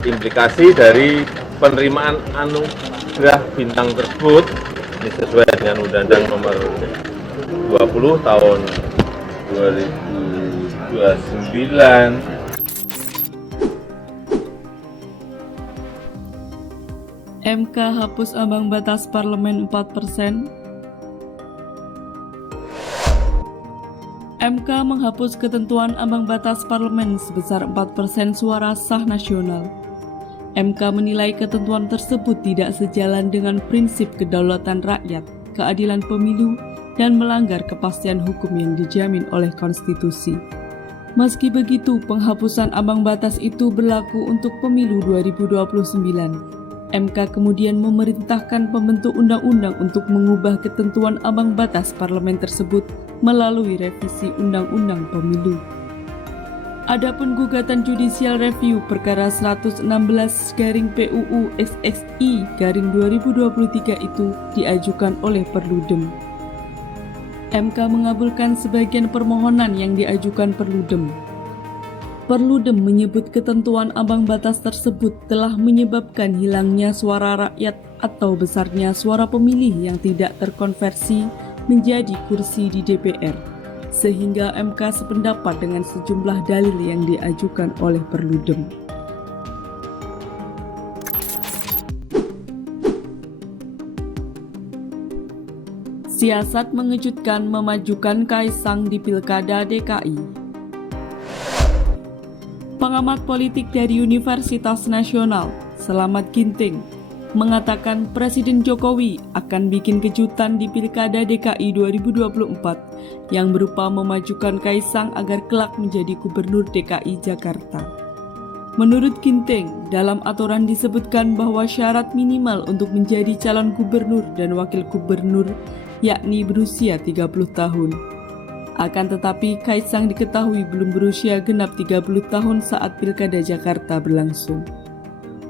Implikasi dari penerimaan anugerah bintang tersebut ini sesuai dengan Undang-Undang Nomor 20 Tahun 2029. MK hapus ambang batas parlemen 4%. MK menghapus ketentuan ambang batas parlemen sebesar 4% suara sah nasional. MK menilai ketentuan tersebut tidak sejalan dengan prinsip kedaulatan rakyat, keadilan pemilu, dan melanggar kepastian hukum yang dijamin oleh konstitusi. Meski begitu, penghapusan ambang batas itu berlaku untuk pemilu 2029. MK kemudian memerintahkan pembentuk undang-undang untuk mengubah ketentuan ambang batas parlemen tersebut melalui revisi Undang-Undang Pemilu. Adapun gugatan judicial review perkara 116/PUU SXI/2023 itu diajukan oleh Perludem. MK mengabulkan sebagian permohonan yang diajukan Perludem. Perludem menyebut ketentuan ambang batas tersebut telah menyebabkan hilangnya suara rakyat atau besarnya suara pemilih yang tidak terkonversi menjadi kursi di DPR, sehingga MK sependapat dengan sejumlah dalil yang diajukan oleh Perludem. Siasat mengejutkan memajukan Kaisang di Pilkada DKI. Pengamat politik dari Universitas Nasional, Selamat Ginting, mengatakan Presiden Jokowi akan bikin kejutan di Pilkada DKI 2024 yang berupa memajukan Kaisang agar kelak menjadi Gubernur DKI Jakarta. Menurut Ginting, dalam aturan disebutkan bahwa syarat minimal untuk menjadi calon gubernur dan wakil gubernur yakni berusia 30 tahun. Akan tetapi, Kaisang diketahui belum berusia genap 30 tahun saat Pilkada Jakarta berlangsung.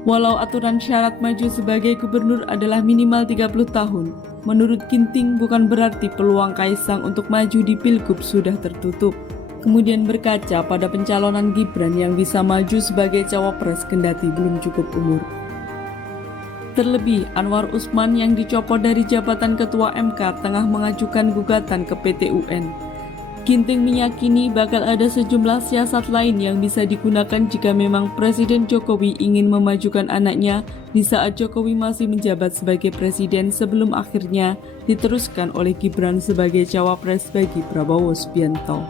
Walau aturan syarat maju sebagai gubernur adalah minimal 30 tahun, menurut Ginting bukan berarti peluang Kaisang untuk maju di Pilgub sudah tertutup. Kemudian berkaca pada pencalonan Gibran yang bisa maju sebagai cawapres kendati belum cukup umur. Terlebih, Anwar Usman yang dicopot dari jabatan Ketua MK tengah mengajukan gugatan ke PT UN. Ginting meyakini bakal ada sejumlah siasat lain yang bisa digunakan jika memang Presiden Jokowi ingin memajukan anaknya di saat Jokowi masih menjabat sebagai presiden sebelum akhirnya diteruskan oleh Gibran sebagai cawapres bagi Prabowo Subianto.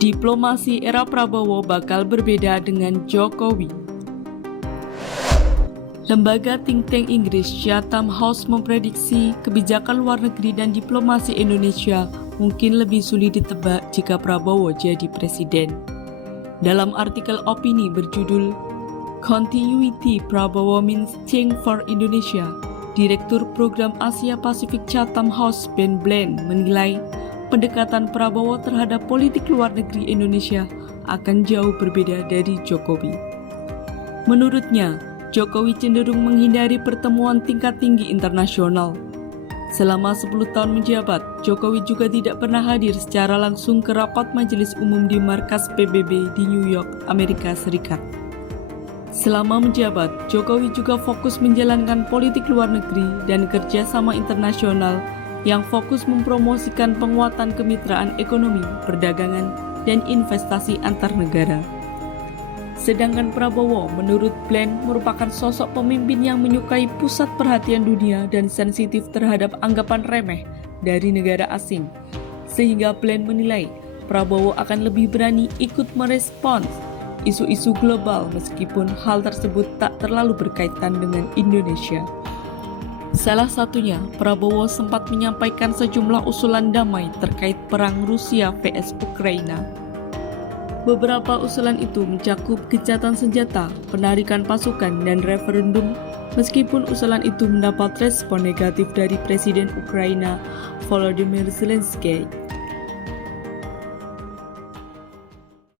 Diplomasi era Prabowo bakal berbeda dengan Jokowi. Lembaga think tank Inggris Chatham House memprediksi kebijakan luar negeri dan diplomasi Indonesia mungkin lebih sulit ditebak jika Prabowo jadi presiden. Dalam artikel opini berjudul Continuity Prabowo Means Change for Indonesia, Direktur Program Asia Pasifik Chatham House Ben Bland menilai pendekatan Prabowo terhadap politik luar negeri Indonesia akan jauh berbeda dari Jokowi. Menurutnya, Jokowi cenderung menghindari pertemuan tingkat tinggi internasional. Selama 10 tahun menjabat, Jokowi juga tidak pernah hadir secara langsung ke rapat majelis umum di markas PBB di New York, Amerika Serikat. Selama menjabat, Jokowi juga fokus menjalankan politik luar negeri dan kerjasama internasional yang fokus mempromosikan penguatan kemitraan ekonomi, perdagangan, dan investasi antar negara. Sedangkan Prabowo menurut Bland merupakan sosok pemimpin yang menyukai pusat perhatian dunia dan sensitif terhadap anggapan remeh dari negara asing. Sehingga Bland menilai Prabowo akan lebih berani ikut merespons isu-isu global meskipun hal tersebut tak terlalu berkaitan dengan Indonesia. Salah satunya, Prabowo sempat menyampaikan sejumlah usulan damai terkait perang Rusia vs Ukraina. Beberapa usulan itu mencakup gencatan senjata, penarikan pasukan, dan referendum, meskipun usulan itu mendapat respon negatif dari Presiden Ukraina Volodymyr Zelensky.